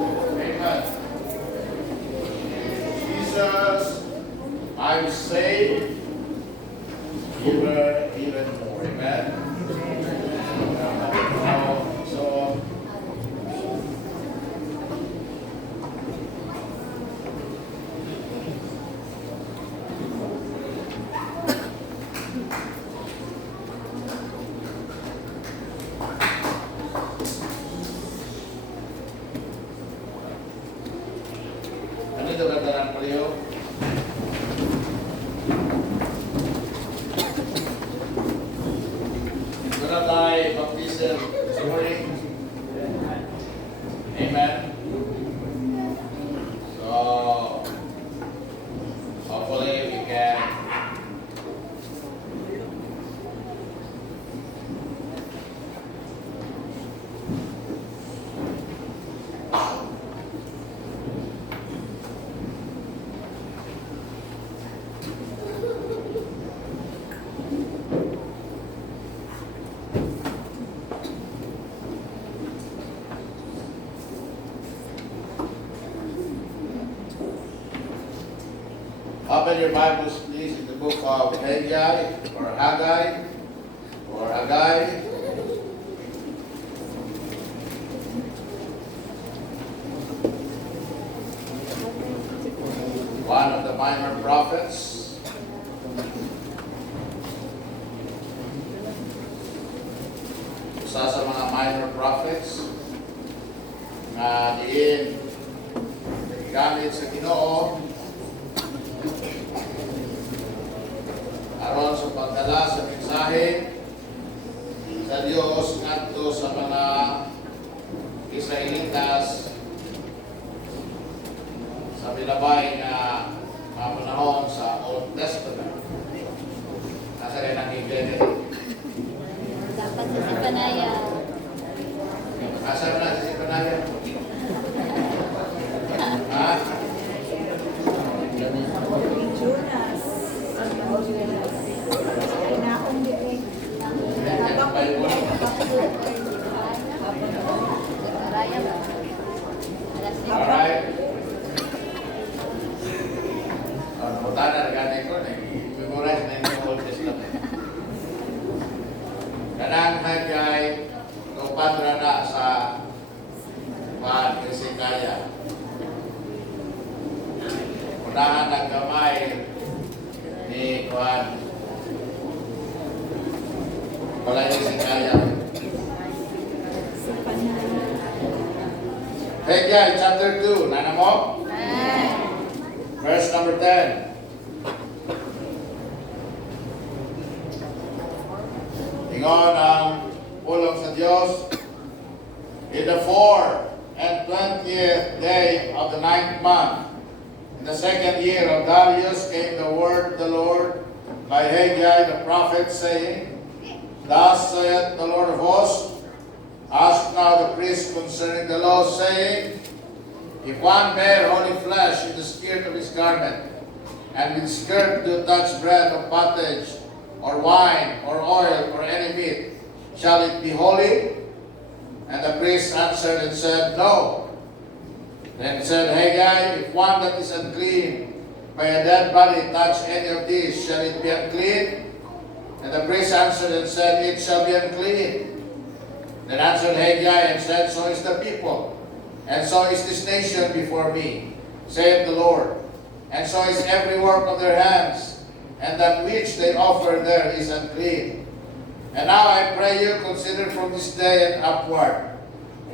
Amen. Jesus, I'm saved even more. Amen. So ano ito kantaran kayo? Gonna die baptism this morning. Amen. So hopefully we can open your Bibles, please, in the book of Haggai or Haggai or Haggai. One of the minor prophets. Isa sa mga minor prophets na diin gamit sa Ginoo aron sa pagdala sa mensahe sa Dios ngadto sa mga Israelitas sa bilabay nga mga panahon sa Old Testament. Nasa rin ang Biblia. Dapat sa Sipanaya. Nasa rin ang Sipanaya. Ha? Jonas. Ay naon di eh. Alright. Putanan ganit ko, nag-memorize na yung Old Testament. Kanang Haggai, kupadra na sa Hezekiah. Unahan naggamay ni Juan. Wala yung Hezekiah. Haggai chapter 2, nana mo? Verse number 10. Ingon ang pulong sa Diyos. In the 4th and 20th day of the 9th month, in the 2nd year of Darius, came the word of the Lord by Haggai the prophet, saying, Thus saith the Lord of hosts, ask now the priest concerning the law, saying, If one bear holy flesh in the skirt of his garment, and with skirt do touch bread or pottage, or wine, or oil, or any meat, shall it be holy? And the priest answered and said, No. Then said Haggai, If one that is unclean by a dead body touch any of these, shall it be unclean? And the priest answered and said, It shall be unclean. Then answered Haggai and said, So is the people, and so is this nation before me, saith the Lord. And so is every work of their hands, and that which they offer there is unclean. And now I pray you, consider from this day and upward,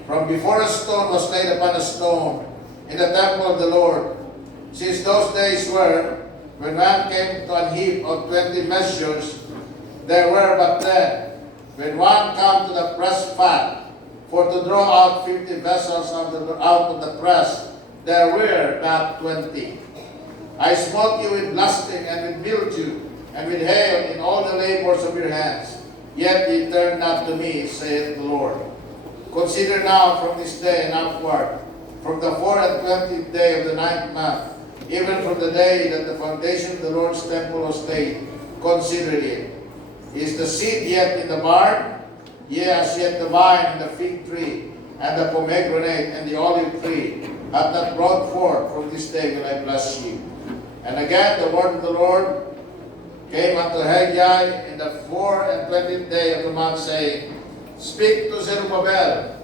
from before a stone was laid upon a stone in the temple of the Lord, since those days were, when man came to an heap of 20 measures, there were but 10. When one come to the press fat, for to draw out 50 vessels out of the press, there were but 20. I smote you with blasting and with mildew and with hail in all the labors of your hands. Yet ye turn not to me, saith the Lord. Consider now from this day and upward, from the 4th and 20th day of the 9th month, even from the day that the foundation of the Lord's temple was laid, consider it. Is the seed yet in the barn? Yea, as yet the vine and the fig tree, and the pomegranate and the olive tree hath not brought forth, from this day will I bless you. And again the word of the Lord came unto Haggai in the 24th day of the month, saying, Speak to Zerubbabel,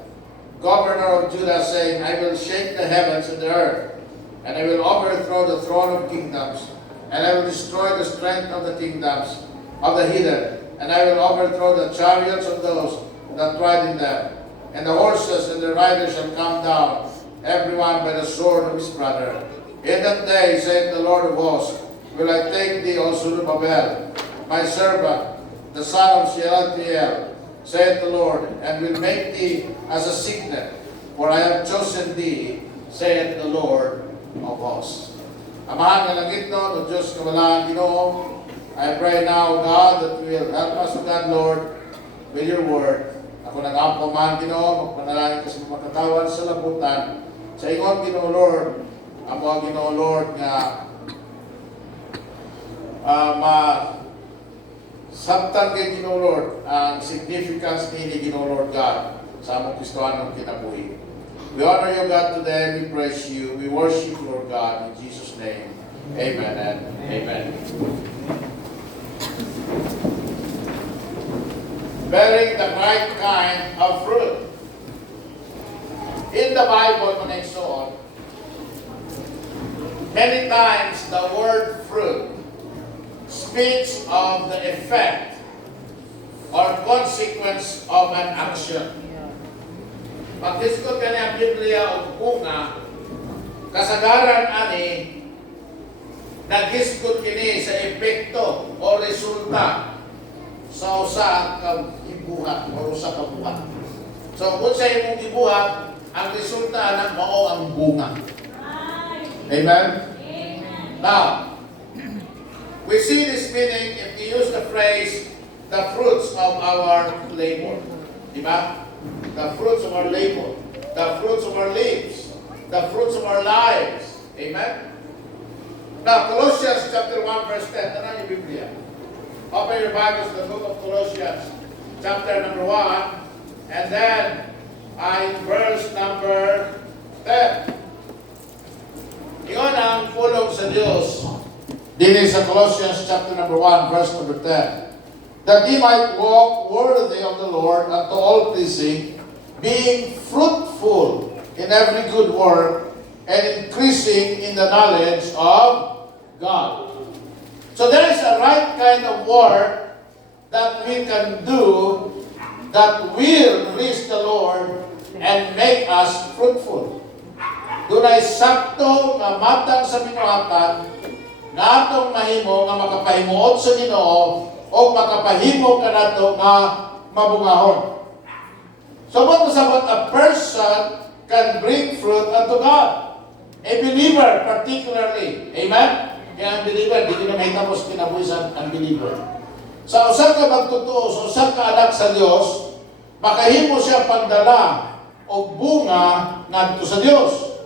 governor of Judah, saying, I will shake the heavens and the earth, and I will overthrow the throne of kingdoms, and I will destroy the strength of the kingdoms of the heathen, and I will overthrow the chariots of those that ride in them, and the horses and the riders shall come down, everyone by the sword of his brother. In that day, saith the Lord of hosts, will I take thee, O Zerubbabel, my servant, the son of Shealtiel, saith the Lord, and will make thee as a signet, for I have chosen thee, saith the Lord of hosts. Amahan nga langit no, no Diyos kawalaan Ginoo, I pray now, God, that you will help us, God, Lord, with your word. Ako nag-ampo man, Ginoo, magpanalangin kasi makatawan sa labutan. Sa ingon, Ginoo, Lord, ang mga Ginoo, Lord, nga sabtan kay Ginoo, Lord, ang significance ni Ginoo, Lord God, sa among Kristohanong kinabuhi. We honor you, God, today. We praise you. We worship you, Lord God, in Jesus' name. Amen and amen. Bearing the right kind of fruit. In the Bible, and so on, many times the word fruit speaks of the effect or consequence of an action. Pag discuss ka niya ang Biblia o bunga, kasagaran ani, nag-discuss kini sa epekto o resulta sa usa ka ibuhat o usa ka buhat. So kung sa imong ibuhat, ang resulta anak mao ang bunga. Amen? Now, we see this meaning if we use the phrase, the fruits of our labor. Diba? The fruits of our labor. The fruits of our lives. The fruits of our lives. Amen? Now, Colossians chapter 1 verse 10. Ano yung Biblia? Open your Bibles to the book of Colossians chapter number 1 and then in verse number 10. Iyon ang pulong sa Diyos. Dito sa Colossians chapter number 1 verse number 10. That ye might walk worthy of the Lord unto all pleasing, being fruitful in every good work, and increasing in the knowledge of God. So there is a right kind of work that we can do that will please the Lord and make us fruitful. Doon ay sakto nga matang sa binuhatan na atong mahimo nga makapahimuot sa Ginoo o makapahimo ka nato nga mabungahon. So what was about a person can bring fruit unto God? A believer particularly. Amen? Kaya ang believer, di na mahitapos kinabuhi sa unbeliever. Sa usa ka magtutuo, sa usa ka anak sa Dios, makahimo siya pagdala o bunga ngadto sa Dios.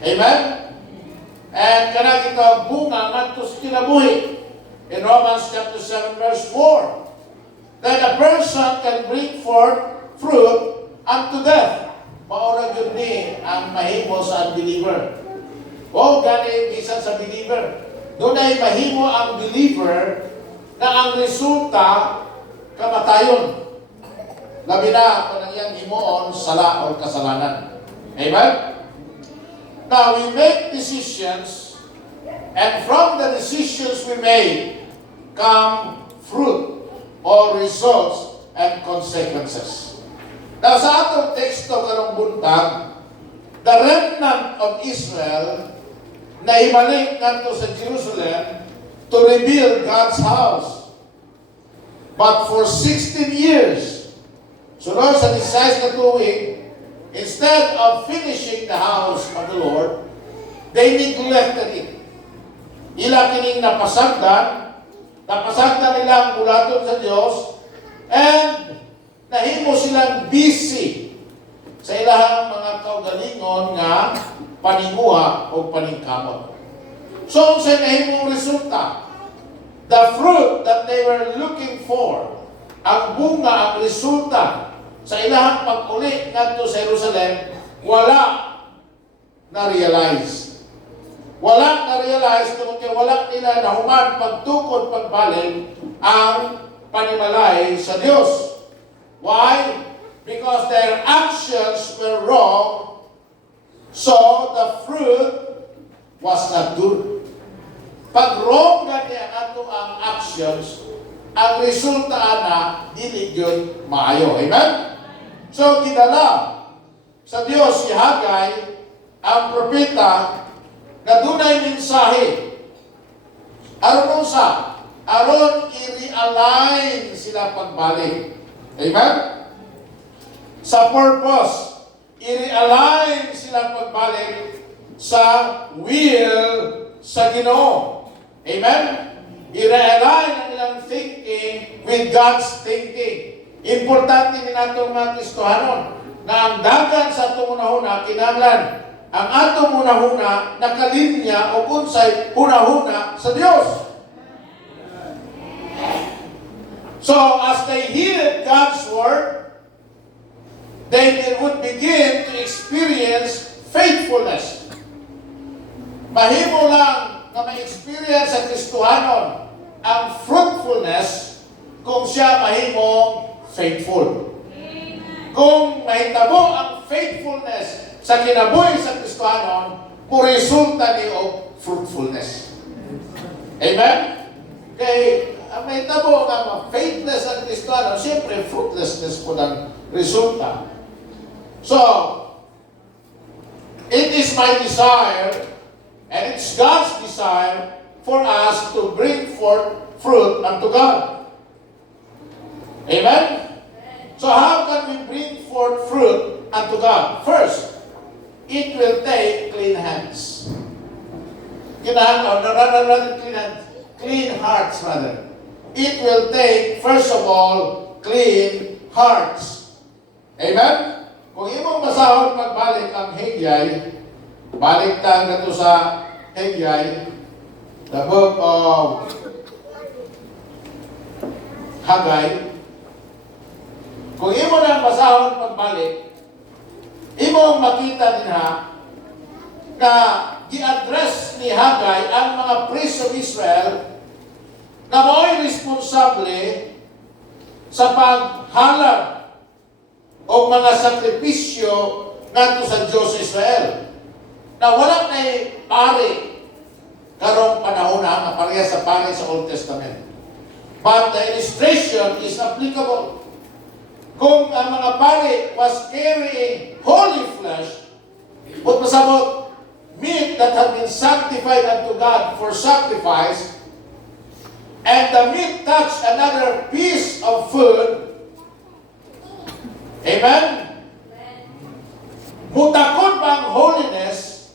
Amen? And kana kita bunga ngadto sa kinabuhi. In Romans chapter 7 verse 4, that a person can bring forth fruit unto death. Maura yun ni ang mahimo sa unbeliever. O gani bisan sa believer. Doon ay mahimo ang believer na ang resulta kamatayon. Labi na kung ang iyang himoon sala o kasalanan. Amen? Now we make decisions, and from the decisions we make come fruit or results and consequences. Now sa atong teksto karong buntag, the remnant of Israel na ibalik ngadto sa Jerusalem to rebuild God's house. But for 16 years, sunod sa 16 na tuig, instead of finishing the house of the Lord, they neglected it. Ila kining napasagdan nila ang bulaton sa Diyos, and nahimo silang busy sa ilahang mga kaugalingon nga panimuha o paningkamot. So, sa nahimong resulta, the fruit that they were looking for, ang bunga, ang resulta sa ilahang pag-uli ngadto sa Jerusalem, wala na-realize. Wala na-realize tungkol kay wala nila nahuman pagtukod pagbalik ang panimalay sa Diyos. Why? Because their actions were wrong, so the fruit was not good. Pag wrong gani ang ato ang actions, ang resulta na dili gyud maayo. Amen? So gidala sa Dios si Hagay ang propeta na dunay mensahe. Aron sa aron i-realign sila pagbalik. Amen? Sa purpose, i-realign sila pagbalik sa will sa Ginoo. Amen? I-realign ang ilang thinking with God's thinking. Importante din natong mga Kristohanon na ang dagan sa atong unahuna kinahanglan ang atong unahuna nakalinya o unsay unahuna sa Dios. So as they heeded God's word, they would begin to experience faithfulness. Mahimo lang na ma-experience sa Kristohanon ang fruitfulness kung siya mahimong faithful. Kung mahitabo ang faithfulness sa kinabuhi sa Kristohanon, resulta niyo fruitfulness. Amen? Kay ang mahitabo nga faithless ang Kristohanon, siyempre fruitlessness po ng resulta. So, it is my desire and it's God's desire for us to bring forth fruit unto God. Amen? So how can we bring forth fruit unto God? First, it will take clean hands. Clean hearts, rather. It will take, first of all, clean hearts. Amen? Kung imong masahod magbalik ang Hagay, balik ta nga to sa Hagay, the book of Hagay. Kung imo nang basahon pagbalik, imo makita din na gi-address ni Hagay ang mga priests of Israel na mao'y responsable sa paghalad o mga sakripisyo ngadto sa Diyos sa Israel. Na wala na'y pari karong panahon na pareha sa pari sa Old Testament. But the illustration is applicable. Kung ang mga pari was carrying holy flesh, but masabot, meat that had been sanctified unto God for sacrifice, and the meat touched another piece of food, amen? Mutakot ba ang holiness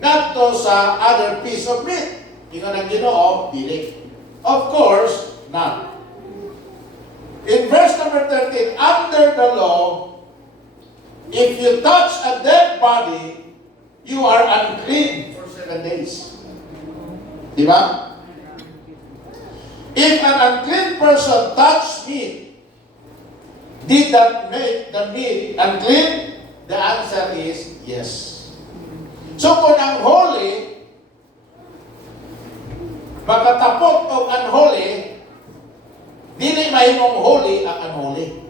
ngadto sa other piece of meat? Ingon ang Ginoo, dili. Of course, not. In verse number 13, under the law, if you touch a dead body, you are unclean for 7 days. Di ba? If an unclean person touch meat, did that make the meat unclean? The answer is yes. So kung ang holy, makatapot o unholy, dili mahimong holy ang unholy.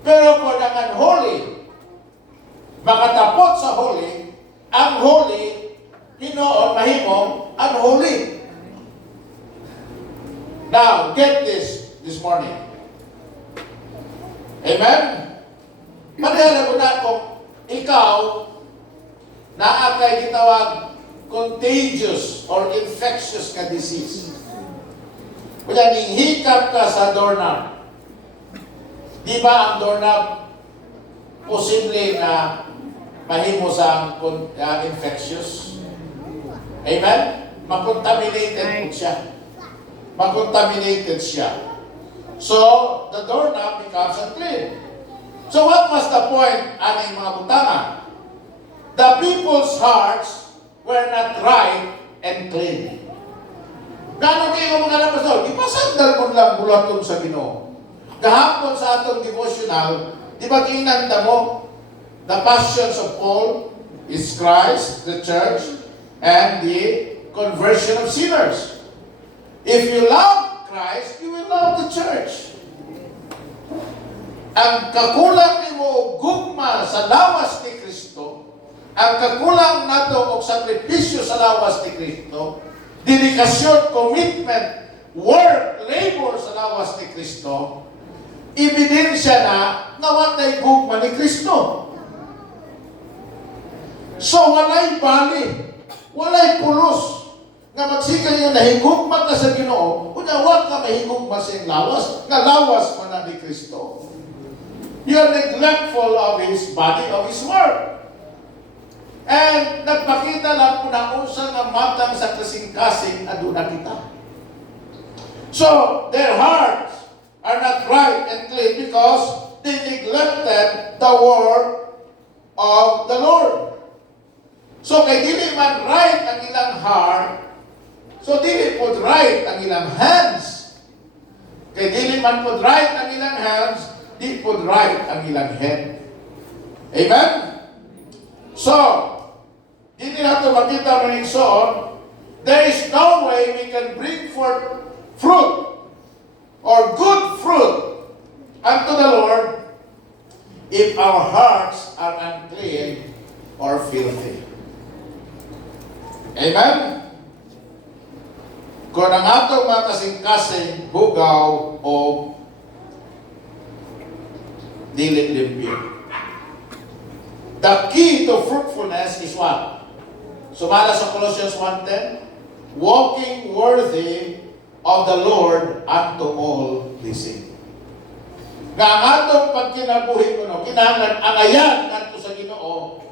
Pero kung ang unholy, makatapot sa holy, ang holy, hinoon mahimong unholy. Now, get this morning. Amen? Madala ko na kung ikaw naakay gitawag contagious or infectious ka disease. Kaya hikap ka sa doorknob. Di ba ang doorknob posible na mahimo sa infectious? Amen? Makontaminated po siya. Makontaminated siya. So, the doorknob becomes unclean. So, what was the point, aning mga butanga? The people's hearts were not right and clean. Gano'n kayo mga napasal? Ipasandal mo lang bulaton sa Ginoo. Gahapon sa atong devotional, Di ba kinanta mo? The passions of Paul is Christ, the church, and the conversion of sinners. If you love Christ, you will love the church. Ang kakulang ni mo gugma sa lawas ni Kristo, ang kakulang nato og sakripisyo sa lawas ni Kristo, dedikasyon, commitment, work, labor sa lawas ni Kristo, ebidensya na nawatay gugma ni Kristo. So, walay bali, walay pulos, nga magsikay nga nahigugma ka sa Ginoo, unawa ka mahigugma sa iyong lawas, nga lawas man na ni Kristo. You are neglectful of His body, of His work. And nagpakita lang po na unsa nga matang sa kasing-kasing aduna kita. So, their hearts are not right and clean because they neglected the word of the Lord. So, kay dili man right ang ilang heart, so dili po right ang ilang hands. Kay dili man po right ang ilang hands, di po right ang ilang head. Amen? So, dili nato makita ng igsoon, there is no way we can bring forth fruit or good fruit unto the Lord if our hearts are unclean or filthy. Amen? Kung ang atong mga kasing-kasing hugaw o dili limpyo. The key to fruitfulness is what? Sumala sa Colossians 1:10, walking worthy of the Lord unto all pleasing. Nga ang atong pagkinabuhi ko, kinahanglan angayan ngadto sa Ginoo,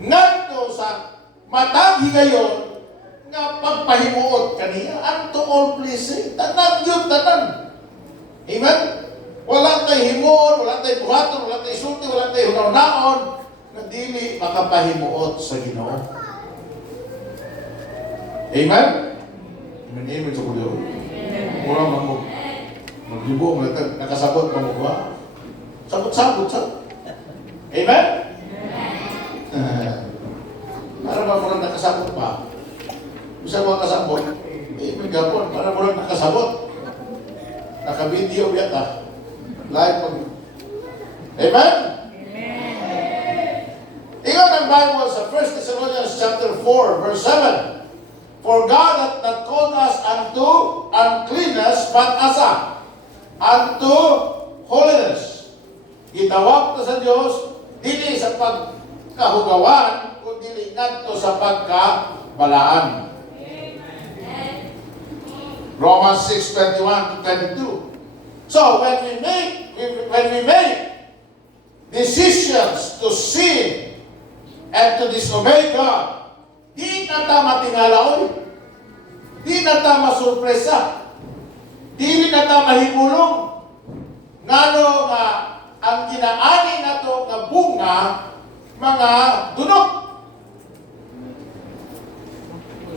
ngadto sa matag higayon nga pagpahimuot kaniya unto all pleasing. Tanan yun, tanan. Amen? Walang tay himuon, walang tay buhaton, walang tay sulti, walang tay hunaw-naon na dili makapahimuot sa Ginoo. Amen? Amen sa kuliw. Mura man mo. Magdibo, nakasabot pa mo ba? Sabot-sabot sa. Amen? Para ba mura nakasabot pa? Bisa mo kasabot? May gapon, para mura nakasabot. Naka-video yata. Live pag. Amen? Ingat ang Bible sa 1 Thessalonians chapter 4, verse 7. For God hath not called us unto uncleanness, but asa? Unto holiness. Gitawag to sa Diyos, dili sa pagkahugawan, kundi ngadto sa pagkabalaan. Romans 6:21-22. So when we make decisions to sin and to disobey God, di na ta matingala oy. Di na ta masurpresa. Di na ta mahibulong. Ngano nga ang ginaani nato nga bunga mga dunok.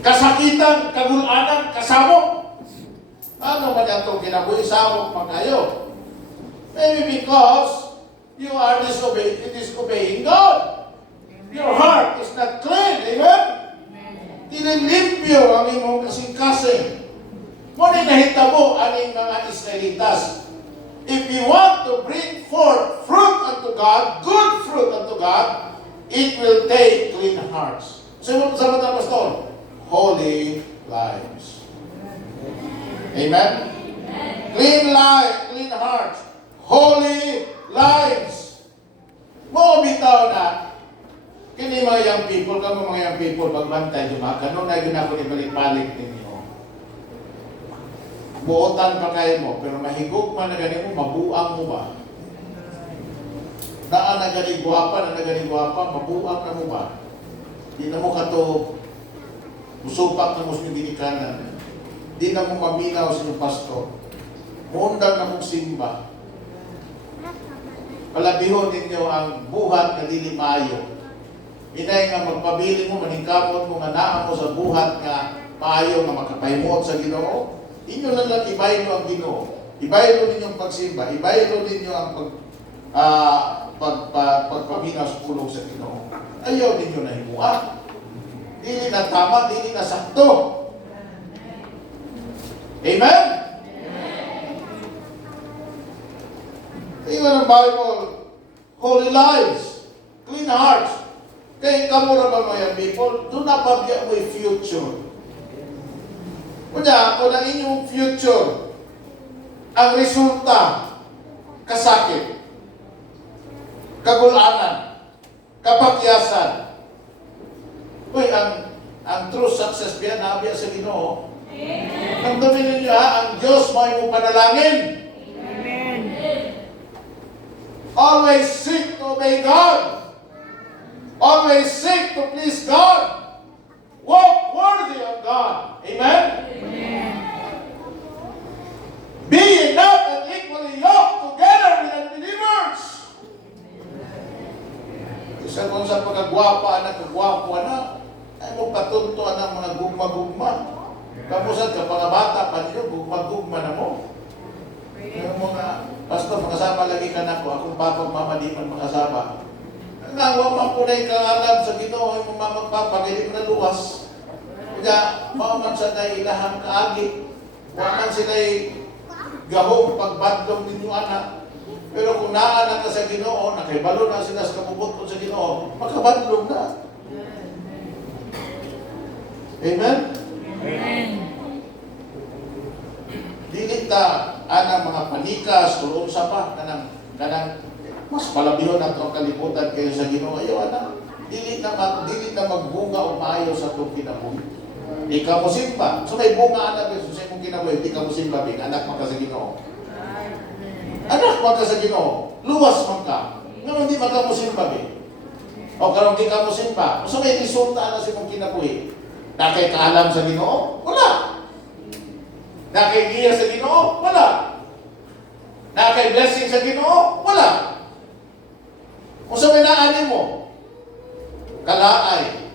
Kasakitan, kagulanan, kasabot. Ano ba nato kinabuhi sabot pa kayo? Maybe because you are disobeying God. Your heart is not clean, amen? Tinilimpyo ang imong kasing-kasing. Muna nahitabo aning mga Israelitas. If you want to bring forth fruit unto God, good fruit unto God, it will take clean hearts. So, sabi ng pastor, holy lives. Amen? Clean life, clean hearts, holy lives. Mo bitaw na, kini mga young people, kamo mga young people, pagbantay nyo mga, kanong na yun ako ibalik-balik ninyo. Buotan pa kayo mo, pero mahigog man na ganin mo, mabuang mo ba? Daan na ganing guwapa, mabuang na mo ba? Di na mo kato, musupak na mo sa dinikanan. Di na mo maminaw sa inyong pastor. Muundang na mong simba. Palabihon ninyo ang buhat na dili maayo. Inay nga magpabili mo, maningkamot mo nga naa mo sa buhat nga maayo nga makapahimot sa Ginoo. Inyo lang ibaylo ang Ginoo. Ibaylo ninyo ang pagsimba. Ibaylo ninyo ang pagpaminaw sa pulong sa Ginoo. Ayaw ninyo na himuha. Dili na tama, dili na sakto. Amen? Tingnan ang Bible, holy lives, clean hearts. Kaya kamo na ba mga people, doon na pabya mo yung future. Kunya, kung ang inyong future, ang resulta, kasakit, kagulanan, kapakyasan. Uy, ang true success biya na biya sa Ginoo. Nang dominin niyo ang Diyos mo ay mo panalangin. Amen. Always seek to obey God. Always seek to please God. Walk worthy of God. Amen? Be ye not unequally yoked together with unbelievers. Isa kung sa pagkagwapa na kagwapo na, ay mo patuntuan ng mga gugma-gugma. Kamusan ka mga bata pa ninyo, gugma-gugma na mo. Yung mga, pastor, makasama lagi ka na ko, akong papag mama di man makasama. Nangwa man po na ikaarab sa Ginoo, yung mga magpapag, hindi mo na luwas. Kaya, maman sa tayo ilahang kaagi. Waman sila'y gahong pagbandong ninyo anak. Pero kung naanak ka sa Ginoo, nakibalo na sila sa kabubot ko sa Ginoo, makabandong na. Amen? Amen. Dili ta anang mga panikas tulong sa pa kanang mas palabihon ato ang kalibutan kayo sa Ginoo. Ayo anak, dili na magbunga o maayo sa tong kinabuhi. Di ka mo simba. So may bunga anak sa imong kinabuhi, di ka mo simba bing anak man ka sa Ginoo. Anak man ka sa Ginoo, luwas man ka. Ngano di man ka mo simba bing. O karon di ka mo simba. So may resulta na sa imong kinabuhi. Nakay kaalam sa Ginoo? Wala. Nakay-giya sa Ginoo? Wala. Nakay-blessing sa Ginoo? Wala. Kung sa minaanin mo, kalaay.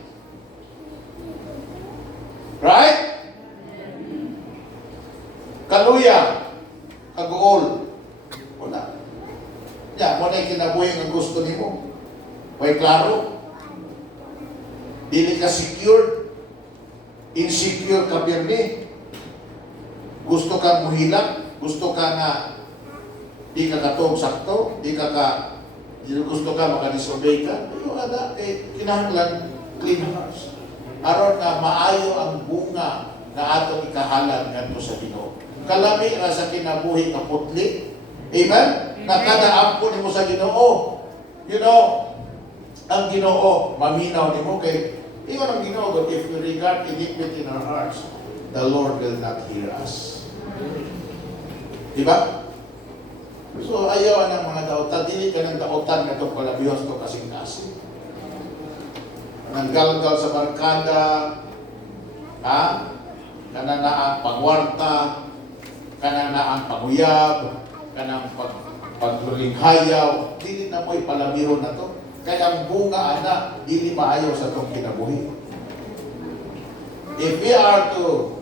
Right? Kaluya. Kaguol. Wala. Yan, mo na yung kinabuhi ang gusto ni mo. May klaro. Dili ka secured. Insecure ka pirmi. Gusto kang muhilak, gusto ka nga di ka katong sakto, gusto ka makadisobey ka. Pero ada, kinahanglan clean hearts. Aron na maayo ang bunga na atong ikahalan ngadto sa Ginoo. Kalami na sa kinabuhi nga putli. Amen? Na kada ampon nimo sa Ginoo. You know, ang Ginoo maminaw nimo kay ingon ang Ginoo, but if we regard iniquity in our hearts, the Lord will not hear us. Diba? So, ayaw ng mga dautan. Dili ka ng dautan na itong palabiyos ito kasing-kasing. Nanggalgal sa barkada, kananaang pagwarta, kananaang paguyab, kanang paglulinghayaw. Dili na mo'y palabiro na to. Kaya ang bunga, anak, dili maayaw sa itong kinabuhi. If we are to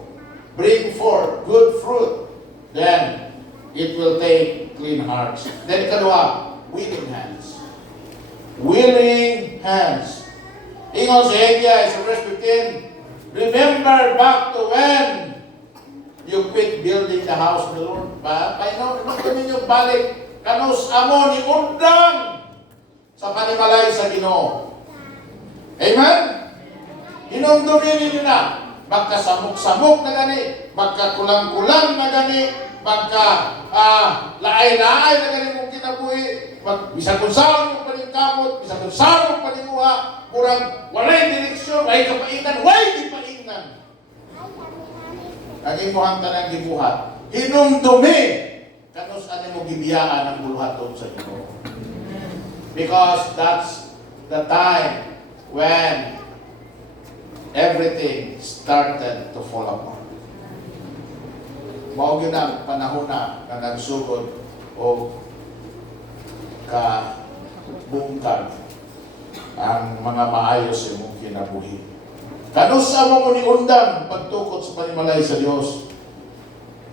bring forth good fruit, then it will take clean hearts. Then kadua, willing hands. Willing hands. Ingon sa Haggai sa verse 15, remember back to when you quit building the house of the Lord. Paano ninyo balik kanus amo ni undang sa panimalay sa Ginoo. Amen? Hinumdumin ninyo na. Magkasamok-samok na gani, magkakulang-kulang na gani, laay-laay na gani mong kinabuhi, bisag kung saan mong paningkamot, bisag kung saan mong paninguha, murang walay direksyon, walay kapainan, walay gipaingnan. Ang imuhang tanang gibuhat, hinumdumi, kanus ano mo gibiyaan ang buluhaton sa Ginoo. Because that's the time when everything started to fall apart. Mao gyud ang panahon na nagsugod o kabungkag ang mga maayos imong kinabuhi. Kanusa mo ni undang pagtukod sa panimalay sa Dios.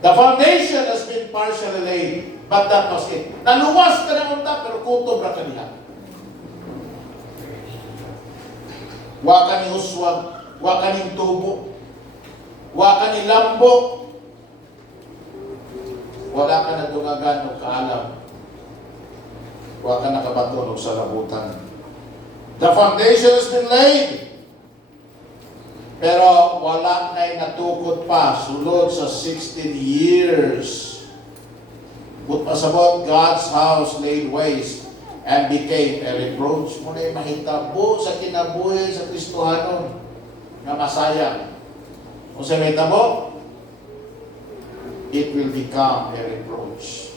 The foundation has been partially laid. But that was it. Naluwas ka ng unta, pero kutob ra ka diha. Wa ka ni uswag, wa ka ni tubo, wa ka ni lambo. Wala ka na dungagan o kaalam. Wa ka nakabaton o salabutan. The foundation has been laid. Pero wala na'y natukod pa sulod sa 16 years. But pasabot, God's house laid waste and became a reproach. Muna'y mahitabo sa kinabuhi sa Kristohanon na masayang. Kung sa mahitabo, it will become a reproach.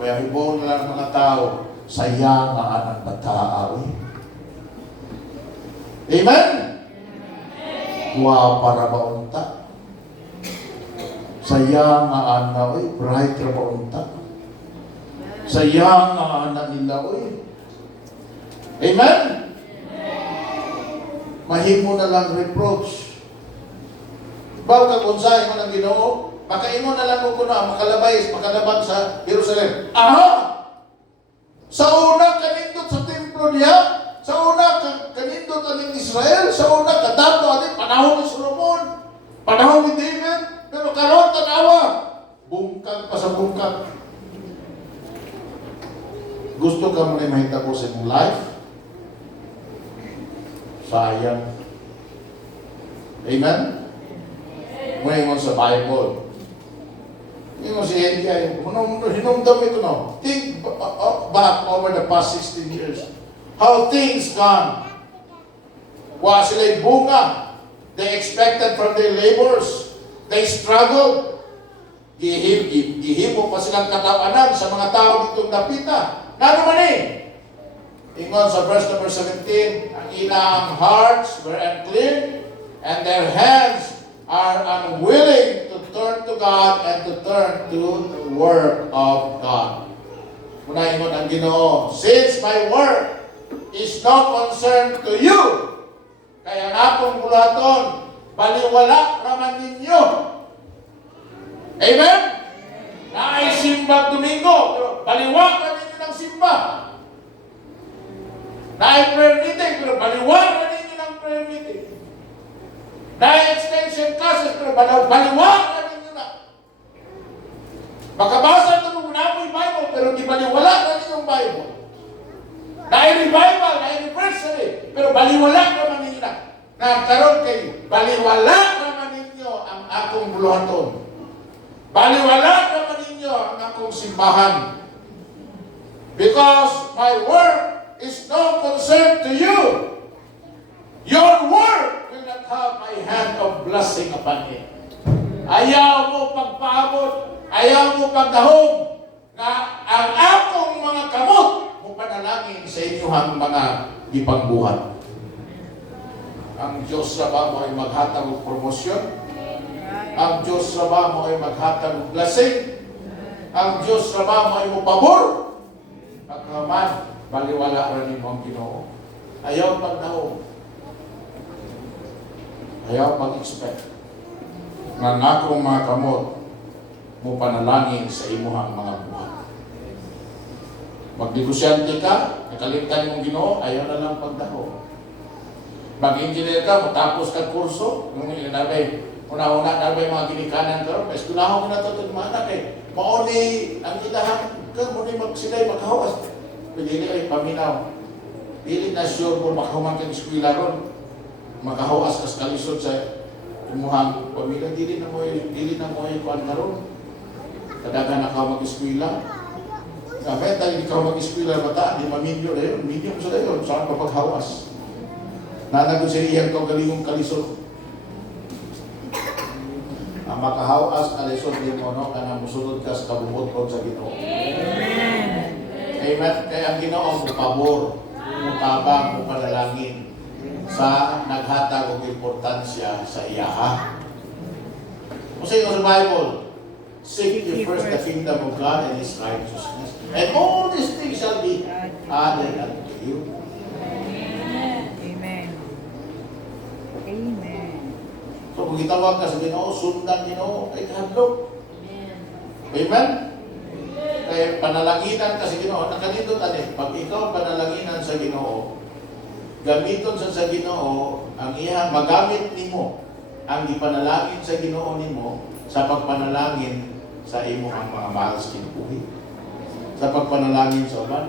Kaya hibong na lang mga tao, sayang ang anang bataaw. Amen? Wa para maunta. Sayang ang anak, bright ra maunta. Sayang ang anak nila, Amen? Mahimo na lang reproach. Bago ka konsay mo ng Ginoo, makaimo na lang ko na makalabang sa Jerusalem. Aha! Sa una kanindot sa templo niya, sa una kanindot aning Israel, sa una kadato aning panahon ni Solomon, panahon ni David, pero karon tanawa, bungkag pa sa bungkag. Gusto ka mo na mahitabo sa imong life? Sayang. Amen? Ngayon sa Bible. Yung si Elia, hinumdam ito no. Think back over the past 16 years. How things gone. Wa sila'y bunga. They expected from their labors. They struggled. Gihimo pa silang katawanan sa mga tao ditong dapita. Nano man Ingon sa verse number 17, ang ilang hearts were unclean and their hands are unwilling to turn to God and to turn to the work of God. Unahin mo ng Ginoo, since my work is no concern to you, kaya nga pong bulaton, baliwala raman ninyo. Amen? Naisimbag Domingo, pero baliwala na ninyo ng simba. Prayer meeting, pero baliwala na ninyo ng prayer meeting. Extension classes, pero baliwala na ninyo na. Makabasa ito mo na yung Bible, pero di baliwala na ninyo yung Bible. Revival, anniversary, pero baliwala naman ninyo na. Nagkaroon kayo, baliwala naman ninyo ang akong buluhaton. Baliwala naman ninyo ang akong simbahan. Because my work is no concern to you. Your work will not have my hand of blessing upon it. Ayaw mo pagpaabot, ayaw mo pagdahog, na ang akong mga kamot mo panalangin sa inyong mga ipangbuhat. Ang Diyos na ba mo ay maghatag ng promosyon? Ang Diyos na ba mo ay maghatag ng blessing? Ang Diyos na ba mo ay mo pabor? Pagkaman, baliwala rin mo ang Ginoo. Ayaw pagdahog. Ayaw mag-expect na akong mga kamot mo panalangin sa imuhang mga buhat. Magnegosyante ka, nakalimtan mong Ginoo, ayaw na lang pagdahog. Mag-engineer ka, matapos ka kurso, nung inabay, una-una nabay mga ginikanan ka, mas kulahong na ito ng mga anak mauni, ang ilahan ka, muni sila'y magkahawas. Pwede ay paminaw. Dili na sure kung makahuman kang eskwila ron. Makahawas kas kalisod sa imuhang pamilya. Dili na mo yung kuhan ka ron. Kadaga na ka mag-eskwila. Kaya tayo di ka mag-eskwila bata, di maminyo na yun. Minyo mo sila yun, saan pa paghawas. Nanagod siya iyang kagalingong kalisod. Ang makahawas kalisod din mo, no? Kanang musunod ka sa kabubot sa Ginoo. Amen. Kaya ang Ginoo mo pabor, mo tabang, mo panalangin sa naghatag og importansya sa iyaha. Kasi sa Bible, seek ye first the kingdom of God and His righteousness, and all these things shall be added unto you. Amen. Amen. So kung itawag ka sa Ginoo, sundan Ginoo, ay kahadlok. Amen? panalanginan ka sa Ginoo, nakalindot ani, pag ikaw panalanginan sa Ginoo, gamiton sa Ginoo ang iya magamit nimo ang gipanalangin sa Ginoo nimo sa pagpanalangin sa imo ang mga mahal sa kinabuhi. Sa pagpanalangin sa uban.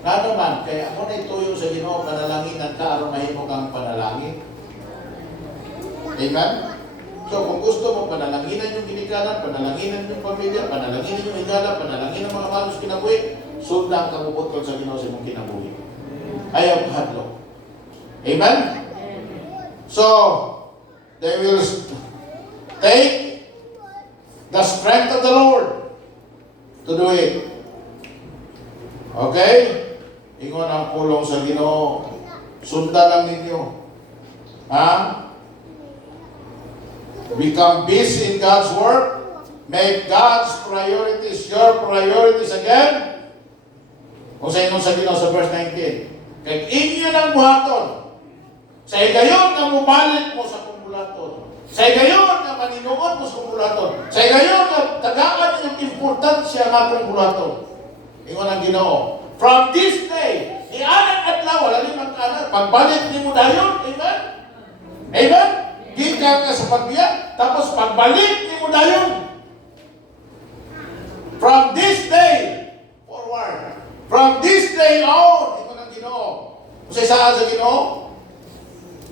Nga naman, kaya ako na ituyo sa Ginoo, panalanginan ka, aron mahimo kang panalangin. Amen? So, kung gusto mo, panalanginan yung ginikanan, panalanginan yung pamilya, panalanginan yung higala, panalanginan mga mahal sa kinabuhi, sundan ka bubutol sa Ginoo sa imong kinabuhi. Ayaw kahadlok. Amen? So, they will take the strength of the Lord to do it. Okay? Ingon ang pulong sa Ginoo. Sundan lang ninyo. Ha? Become busy in God's work. Make God's priorities your priorities again. Kung sa inyo sa Ginoo sa verse 19. Kaya inyo ng buhaton. Sa igayon na mubalik mo sa kumulaton. Sa igayon na maninuod mo sa kumulaton. Sa igayon na tagaan yung importansya ng kumulaton. Ingon ang Ginoo. From this day, ianan at lawa, lalimang kanan, pagbalik ni mo dayon, amen? Amen? Gikan ka sa pagbiyak, tapos pagbalik ni mo dayon. From this day forward, from this day on, ingon ang Ginoo. Kung saan sa Ginoo,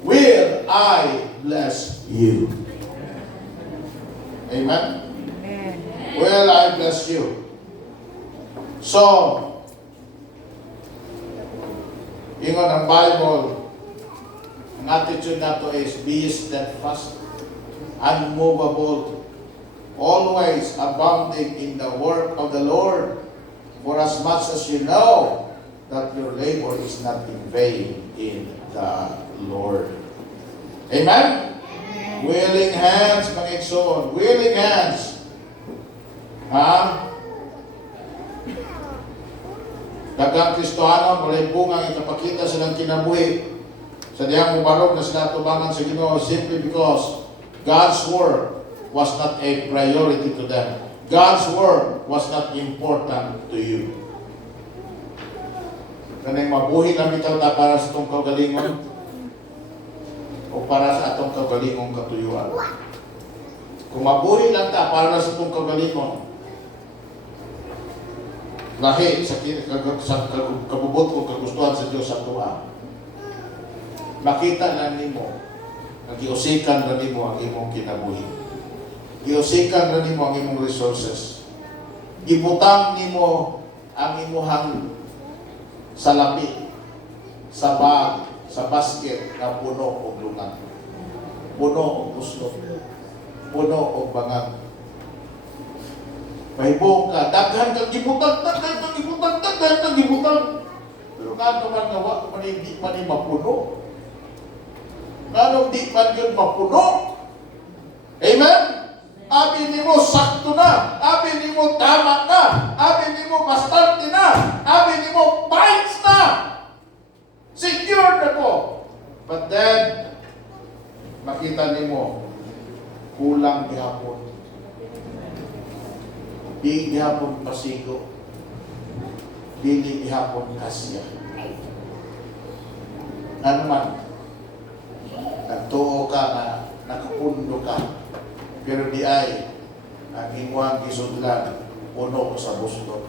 will I bless you. Amen? Will I bless you. So, ingon ang Bible, ang attitude nato is be steadfast, unmovable, always abounding in the work of the Lord, for as much as you know that your labor is not in vain in the Lord. Amen? Willing hands, mga igsoon. Willing hands. Ha? Dagang Kristohano, malibungang ikapakita silang kinabuhi sa diyang mubarog na sila tubangan sa Ginoo simply because God's word was not a priority to them. God's word was not important to you. Kanang mabuhi na bitaw ta para sa itong kagalingon o para sa atong kagalingong katuyuan. Kung mabuhi lang ta para sa itong kagalingon, lahi sa kabubot o kagustuhan sa Diyos sa tuwa, makita na nimo, nagiusikan na nimo ang imong kinabuhi. Giusikan na nimo ang imong resources. Ibutang nimo ang imuhang salapi, sa bag, sa basket na puno o lungan, puno o puslot, puno o bangag. Mahibong ka, daghan kang gibutang, daghan kang gibutang, daghan kang gibutang. Pero nga naman gawa, hindi man mapuno. Nga di man yun mapuno. Amen? Abi ni mo sakto na. Abi ni mo tama na. Abi ni mo bastante na. Abi ni mo bites na. Secure na ko. But then, makita ni mo, kulang gihapon. Di gihapon pasigo. Dili gihapon kasya. Ano man, nagtuo ka na nakapundo ka, pero di ay ang imuang gisudlan puno sa buslot.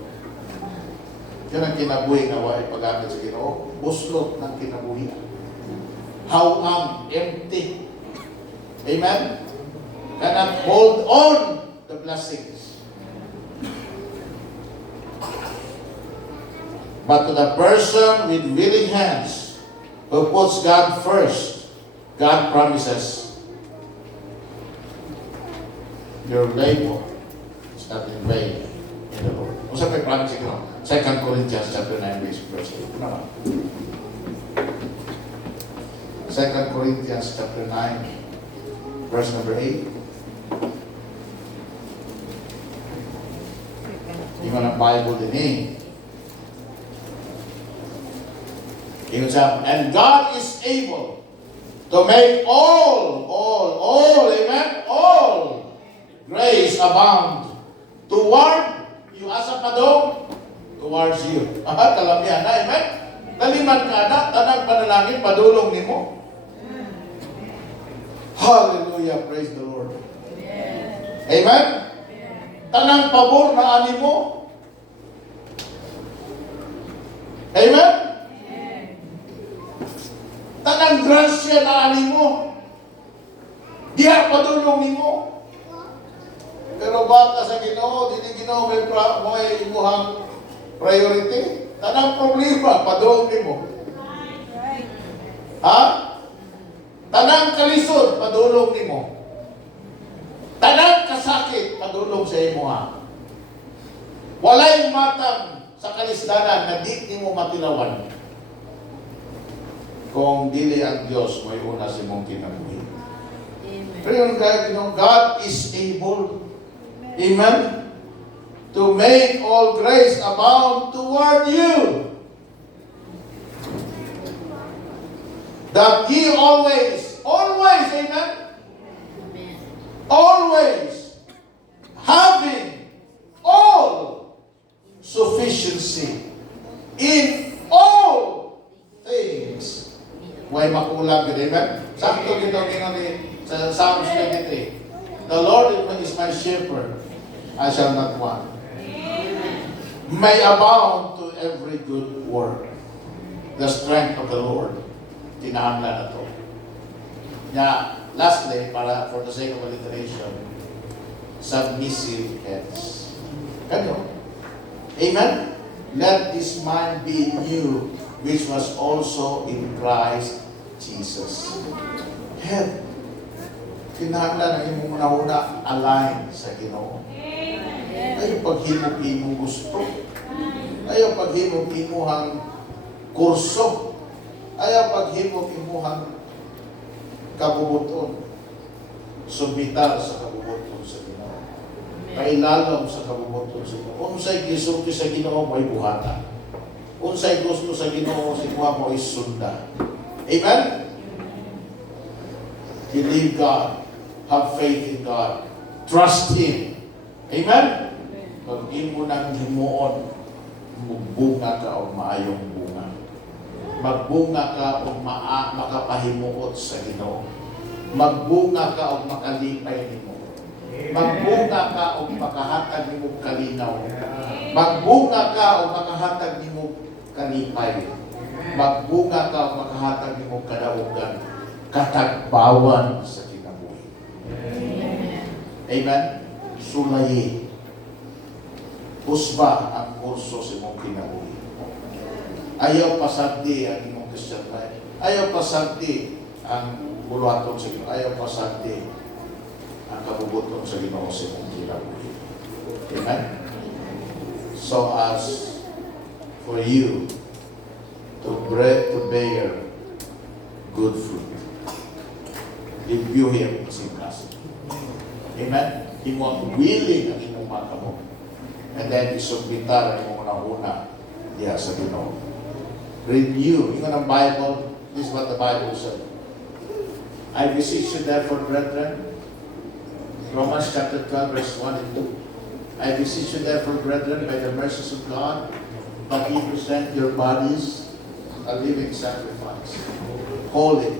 Yan ang kinabuhi nga wa ipagamit sa Ginoo, buslot ng kinabuhi. Hawang empty. Amen? Cannot hold on the blessings. But to the person with willing hands who puts God first, God promises, your labor is not in vain in the Lord. Kung saan may promise ito? 2 Corinthians chapter 9, verse 8. Ano? 2 Corinthians chapter 9, verse number 8. Ingon ang Bible din eh. Ingon siya, and God is able to make all, amen, all grace abound toward you asa pa daw towards you. Kalamihan na, amen? Daliman ka na, tanang panalangin, padulong nimo. Hallelujah, praise the Lord. Amen? Tanang pabor na ani mo. Amen? Tanang grasya na ani mo. Diha padulong nimo. Pero baka sa Ginoo, dili Ginoo may imuhang priority. Tanang problema, padulong nimo. Ha? Tanang kalisod, padulong nimo. Tanang kasakit, padulong sa imo ha. Walay matang sa kalisdanan na di nimo matilawan. Kung dili ang Dios may una sa imong kinabuhi. Pero yung God is able, amen, to make all grace abound toward you, that ye always, amen, always having all sufficiency in all things. Way makulang gid, amen. Sakto gito ni sa Psalms 23. The Lord is my shepherd, I shall not want. May abound to every good work. The strength of the Lord. Tinahanglan na to. Lastly, for the sake of alliteration, submissive heads. Ganun. Amen? Let this mind be in you, which was also in Christ Jesus. Head. Kinahanglan ang imong una align sa Ginoo. Ayaw paghimog imong gusto. Ayaw paghimog imuhang kurso. Ayaw paghimog imuhang kabubuton. Subitar sa kabubuton sa Ginoo. Kailalom sa kabubuton sa Ginoo. Unsay gisulti sa Ginoo mo'y buhatan. Unsay gusto sa Ginoo si kuha mo'y sunda. Amen? Believe God. Have faith in God. Trust Him. Amen? Pag imo nang himuon, magbunga ka o maayong bunga. Magbunga ka o makapahimuot sa Ginoo. Magbunga ka o makalipay nimo. Magbunga ka o makahatag nimo kalinaw. Magbunga ka o makahatag nimo kalipay. Magbunga ka o makahatag nimo kadaugan. Katagbawan sa Amen? Sulayi. Usba ang kurso sa imong kinabuhi. Ayaw pasagdi ang imong Christian life. Ayaw pasagdi ang buluhaton sa Ginoo. Ayaw pasagdi ang kabubuton sa Ginoo sa imong kinabuhi. Amen? So as for you to bear good fruit, review Him as impossible. Amen? Imo willing ang imong matamo. And then isubmitar ang imong una diha sa Ginoo. Renew. Ingon ang Bible, this is what the Bible said. I beseech you therefore, brethren, Romans chapter 12, verse 1 and 2. I beseech you therefore, brethren, by the mercies of God, that ye present your bodies a living sacrifice, holy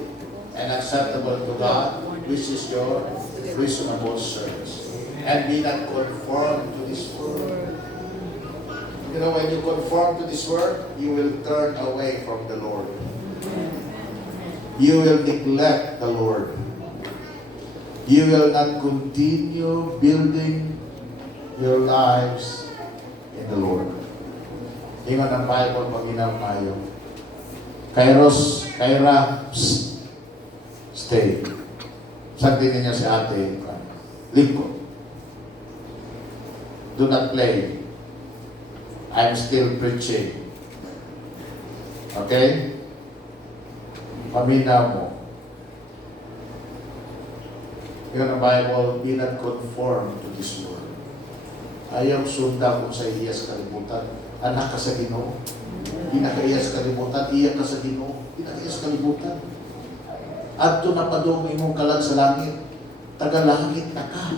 and acceptable to God, which is your reasonable service. And be not conformed to this world. You know, when you conform to this world, you will turn away from the Lord. You will neglect the Lord. You will not continue building your lives in the Lord. Ingon ang Bible pag inaw Kairos, Kaira, stay. Sabi niya si ate, lingkod. Do not play. I'm still preaching. Okay? Paminaw mo. Yun ang Bible, be not conform to this world. Ayaw sunda kung sa iyas kalimutan. Anak ka sa Ginoo. Di na ka iyas kalimutan, iyak ka sa Ginoo. Di na ka iyas kalimutan. Adto na padung imong kalag sa langit. Tagalangit na ka.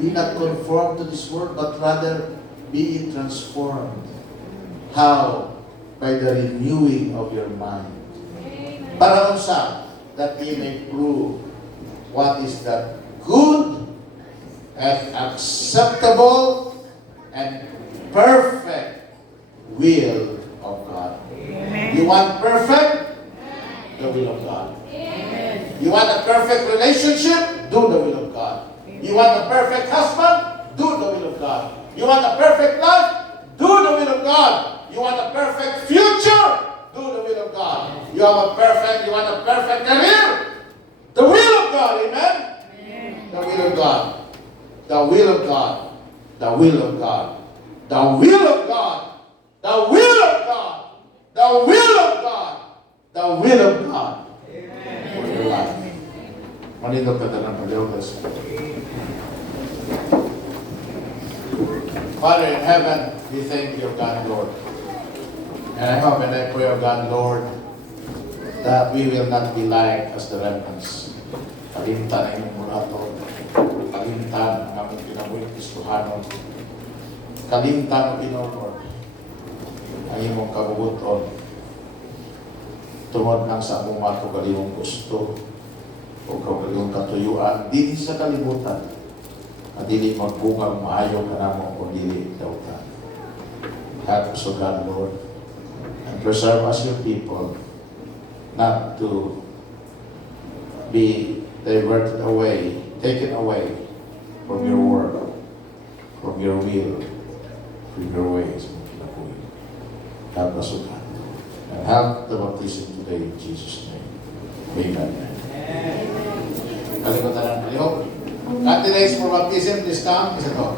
Be not conform to this world, but rather be transformed. How? By the renewing of your mind. Para unsa, that ye may prove what is that good and acceptable and perfect will of God. You want perfect? The will of God. You want a perfect relationship? Do the will of God. You want a perfect husband? Do the will of God. You want a perfect life? Do the will of God. You want a perfect future? Do the will of God. You want a perfect career? The will of God, amen? The will of God. The will of God. The will of God. The will of God. The will of God. The will of God. The will of God. For your life. Manito ka na ng pag-iugas. Father in heaven, we thank you, God, Lord. And I hope and I pray, O God, Lord, that we will not be like as the remnants. Kalimtan ang inyong mulato. Kalimtan ang aming pinabuhin Kristohanon. Kalimtan ang Pinoon, ang imong kagubuton. Tungod lang sa among mato kalimong gusto o kalimong katuyuan, dili sa kalibutan. At dili magbungang maayo ka namo o dili dautan. Help us, O God, Lord, and preserve us, your people, not to be diverted away, taken away from your word, from your will, from your ways. Help us, O God, and help the baptism today in Jesus' name. Amen. Kalimutan ang kalihok. Candidates for baptism, please come. Isa to.